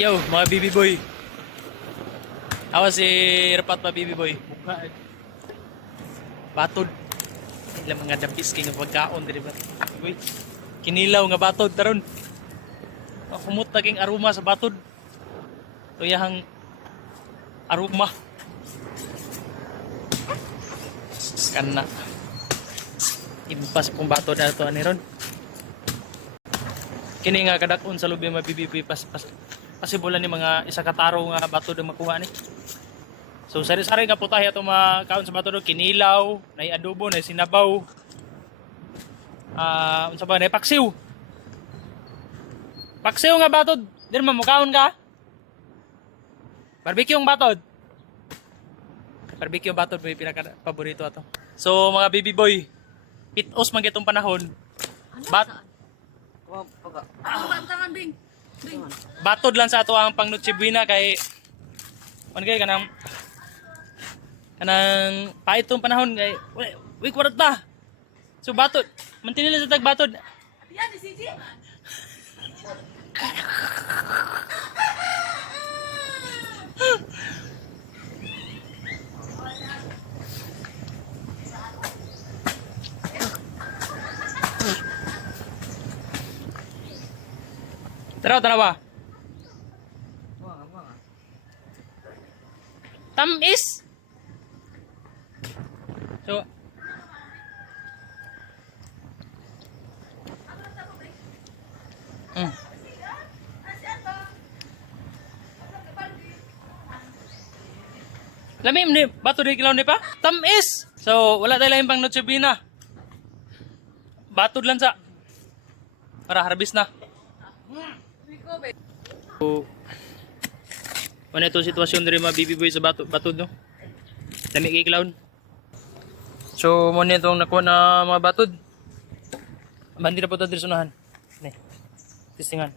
Yo, mga BB boy. Ako si Rapat pa BB boy. Batod. Ilang mga dapis king pagkaon diri ba. Uy. Kinilaw nga batod taron. Kumot na king aroma sa batod. Tuyahang aroma. Kana. Impas kung batod na to ani ron. Kini nga kadakon sa lubi mga BB pasibulan ni mga isa ka taro nga bato do makuha ni. So sari-sari nga putahe ato makaon sa bato do kinilaw, nay adobo, nay sinabaw. Unsa ba nay paksiw? Paksiw nga batod, dir man mukaon ka? Barbecue ang batod. Barbecue batod may pinaka paborito ato. So mga baby boy, pitos man gitong panahon. Tangan, Bing. Bing. Batod lang sa ato ang pang Noche Buena kay kanang pait tong panahon kay we kwarta. So batod, mantinili sa tag batod. Yan, si Siji. Tara. Tamis. So Lamim ni bato di kilaw ni pa? Tamis. So wala tayo lang pang Noche Buena. Batod lang sa para harvest na. So, ano ito sitwasyon diri mga BB boy sa batod no? Dami kay clown. So, mo itong nakuha na mga batod. Bandi na po ito diri sunahan. Ne. Testingan.